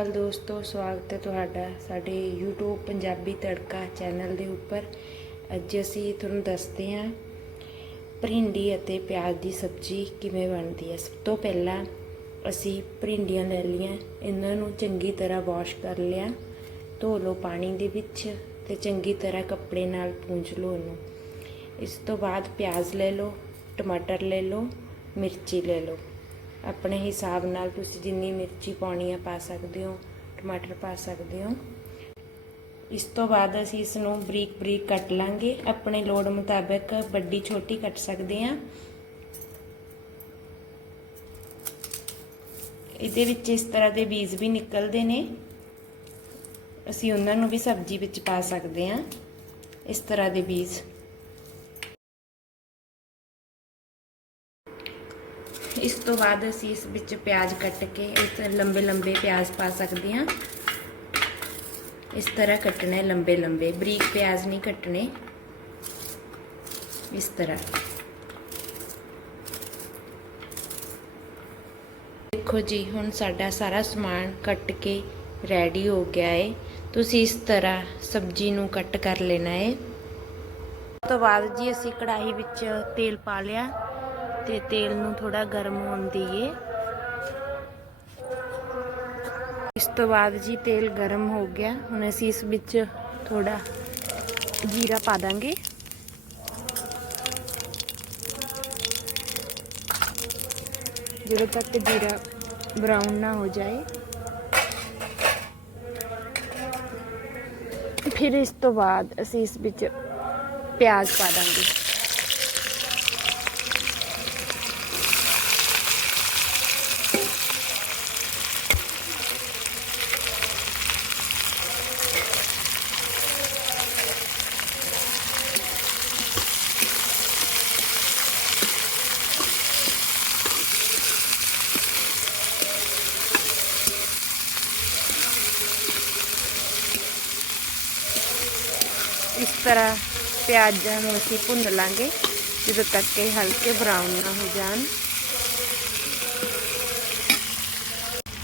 ਹਾਲ ਦੋਸਤੋ, ਸਵਾਗਤ ਹੈ ਤੁਹਾਡਾ ਸਾਡੇ YouTube ਪੰਜਾਬੀ ਤੜਕਾ ਚੈਨਲ ਦੇ ਉੱਪਰ। ਅੱਜ ਅਸੀਂ ਤੁਹਾਨੂੰ ਦੱਸਦੇ ਹਾਂ ਭਿੰਡੀ ਅਤੇ ਪਿਆਜ਼ ਦੀ ਸਬਜ਼ੀ ਕਿਵੇਂ ਬਣਦੀ ਹੈ। ਸਭ ਤੋਂ ਪਹਿਲਾਂ ਅਸੀਂ ਭਿੰਡੀਆਂ ਲੈ ਲਈਆਂ, ਇਹਨਾਂ ਨੂੰ ਚੰਗੀ ਤਰ੍ਹਾਂ ਵਾਸ਼ ਕਰ ਲਿਆ, ਧੋ ਲਓ ਪਾਣੀ ਦੇ ਵਿੱਚ ਤੇ ਚੰਗੀ ਤਰ੍ਹਾਂ ਕੱਪੜੇ ਨਾਲ ਪੂੰਝ ਲਓ ਇਹਨੂੰ। ਇਸ ਤੋਂ ਬਾਅਦ ਪਿਆਜ਼ ਲੈ ਲਓ, ਟਮਾਟਰ ਲੈ ਲਓ, ਮਿਰਚੀ ਲੈ ਲਓ। ਆਪਣੇ ਹਿਸਾਬ ਨਾਲ ਤੁਸੀਂ ਜਿੰਨੀ ਮਿਰਚੀ ਪਾਉਣੀ ਆ ਪਾ ਸਕਦੇ ਹੋ, ਟਮਾਟਰ ਪਾ ਸਕਦੇ ਹੋ। ਇਸ ਤੋਂ ਬਾਅਦ ਅਸੀਂ ਇਸ ਨੂੰ ਬਰੀਕ ਬਰੀਕ ਕੱਟ ਲਾਂਗੇ। ਆਪਣੇ ਲੋੜ ਮੁਤਾਬਕ ਵੱਡੀ ਛੋਟੀ ਕੱਟ ਸਕਦੇ ਹਾਂ। ਇਹਦੇ ਵਿੱਚ ਇਸ ਤਰ੍ਹਾਂ ਦੇ ਬੀਜ ਵੀ ਨਿਕਲਦੇ ਨੇ। ਅਸੀਂ ਉਹਨਾਂ ਨੂੰ ਵੀ ਸਬਜ਼ੀ ਵਿੱਚ ਪਾ ਸਕਦੇ ਹਾਂ। ਇਸ ਤਰ੍ਹਾਂ ਦੇ ਬੀਜ। ਇਸ ਤੋਂ ਬਾਅਦ ਅਸੀਂ ਇਸ ਵਿੱਚ ਪਿਆਜ਼ ਕੱਟ ਕੇ ਇਸ ਲੰਬੇ ਲੰਬੇ ਪਿਆਜ਼ ਪਾ ਸਕਦੇ ਹਾਂ। ਇਸ ਤਰ੍ਹਾਂ ਕੱਟਣਾ ਲੰਬੇ ਲੰਬੇ, ਬਰੀਕ ਪਿਆਜ਼ ਨਹੀਂ ਕੱਟਣੇ। ਇਸ ਤਰ੍ਹਾਂ। ਦੇਖੋ ਜੀ, ਹੁਣ ਸਾਡਾ ਸਾਰਾ ਸਮਾਨ ਕੱਟ ਕੇ ਰੈਡੀ ਹੋ ਗਿਆ ਹੈ। ਤੁਸੀਂ ਇਸ ਤਰ੍ਹਾਂ ਸਬਜ਼ੀ ਨੂੰ ਕੱਟ ਕਰ ਲੈਣਾ ਹੈ। ਉਸ ਤੋਂ ਬਾਅਦ ਜੀ ਅਸੀਂ ਕੜਾਹੀ ਵਿੱਚ ਤੇਲ ਪਾ ਲਿਆ। ਤੇ ਤੇਲ ਨੂੰ ਥੋੜਾ ਗਰਮ ਹੋਣ ਦਈਏ। ਇਸ ਤੋਂ ਬਾਅਦ ਜੀ ਤੇਲ ਗਰਮ ਹੋ ਗਿਆ। ਹੁਣ ਅਸੀਂ ਇਸ ਵਿੱਚ ਥੋੜਾ ਜੀਰਾ ਪਾ ਦਾਂਗੇ। ਜਦੋਂ ਤੱਕ ਜੀਰਾ ਬਰਾਊਨ ਨਾ ਹੋ ਜਾਏ। ਫਿਰ ਇਸ ਤੋਂ ਬਾਅਦ ਅਸੀਂ ਇਸ ਵਿੱਚ ਪਿਆਜ਼ ਪਾ ਦਾਂਗੇ। ਇਸ ਤਰ੍ਹਾਂ ਪਿਆਜ਼ਾਂ ਨੂੰ ਅਸੀਂ ਭੁੰਨ ਲਾਂਗੇ, ਜਦੋਂ ਤੱਕ ਇਹ ਹਲਕੇ ਬਰਾਊਨ ਨਾ ਹੋ ਜਾਣ।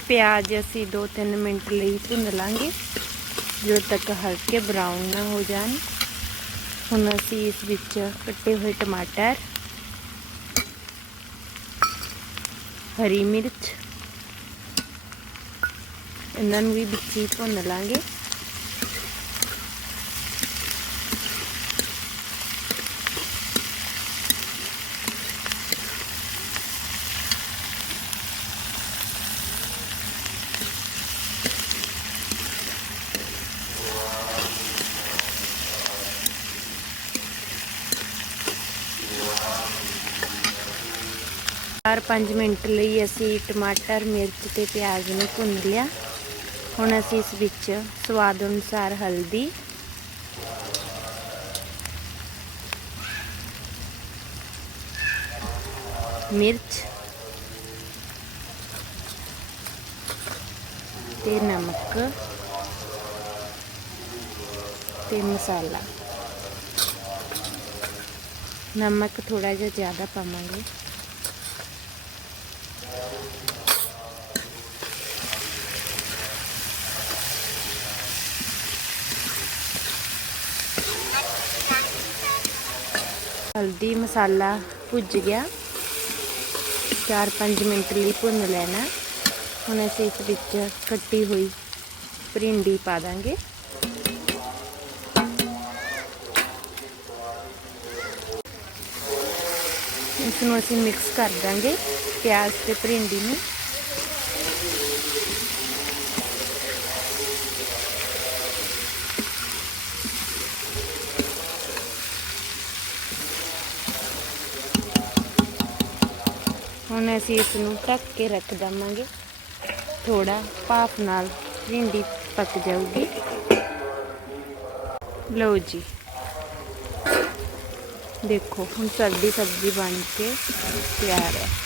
ਪਿਆਜ਼ ਅਸੀਂ 2-3 ਮਿੰਟ ਲਈ ਭੁੰਨ ਲਾਂਗੇ, ਜਦੋਂ ਤੱਕ ਹਲਕੇ ਬਰਾਊਨ ਨਾ ਹੋ ਜਾਣ। ਹੁਣ ਅਸੀਂ ਇਸ ਵਿੱਚ ਕੱਟੇ ਹੋਏ ਟਮਾਟਰ, ਹਰੀ ਮਿਰਚ, ਇਹਨਾਂ ਨੂੰ ਵੀ ਵਿੱਚ ਹੀ ਭੁੰਨ ਲਾਂਗੇ। ਚਾਰ 5 ਮਿੰਟ ਲਈ ਅਸੀਂ ਟਮਾਟਰ, ਮਿਰਚ ਤੇ ਪਿਆਜ਼ ਨੂੰ ਭੁੰਨ ਲਿਆ। ਹੁਣ ਅਸੀਂ ਇਸ ਵਿੱਚ ਸਵਾਦ ਅਨੁਸਾਰ ਹਲਦੀ ਮਿਰਚ ਤੇ ਨਮਕ ਤੇ ਮਸਾਲਾ। ਨਮਕ ਥੋੜਾ ਜਿਹਾ ਜ਼ਿਆਦਾ ਪਾਵਾਂਗੇ। ਹਲਦੀ ਮਸਾਲਾ ਭੁੱਜ ਗਿਆ। 4-5 ਮਿੰਟ ਲਈ ਭੁੰਨ ਲੈਣਾ। ਹੁਣ ਅਸੀਂ ਇਸ ਵਿੱਚ ਕੱਟੀ ਹੋਈ ਭਿੰਡੀ ਪਾ ਦਾਂਗੇ। ਇਸ ਨੂੰ ਅਸੀਂ ਮਿਕਸ ਕਰ ਦਾਂਗੇ ਪਿਆਜ਼ ਤੇ ਭਿੰਡੀ ਨੂੰ। ਹੁਣ ਅਸੀਂ ਇਸ ਨੂੰ ਢੱਕ ਕੇ ਰੱਖ ਦਵਾਂਗੇ। ਥੋੜਾ ਭਾਪ ਨਾਲ ਭਿੰਡੀ ਪੱਕ ਜਾਊਗੀ। ਲਓ ਜੀ। ਦੇਖੋ, ਹੁਣ ਸਰਦੀ ਸਬਜ਼ੀ ਬਣ ਕੇ ਤਿਆਰ ਹੈ।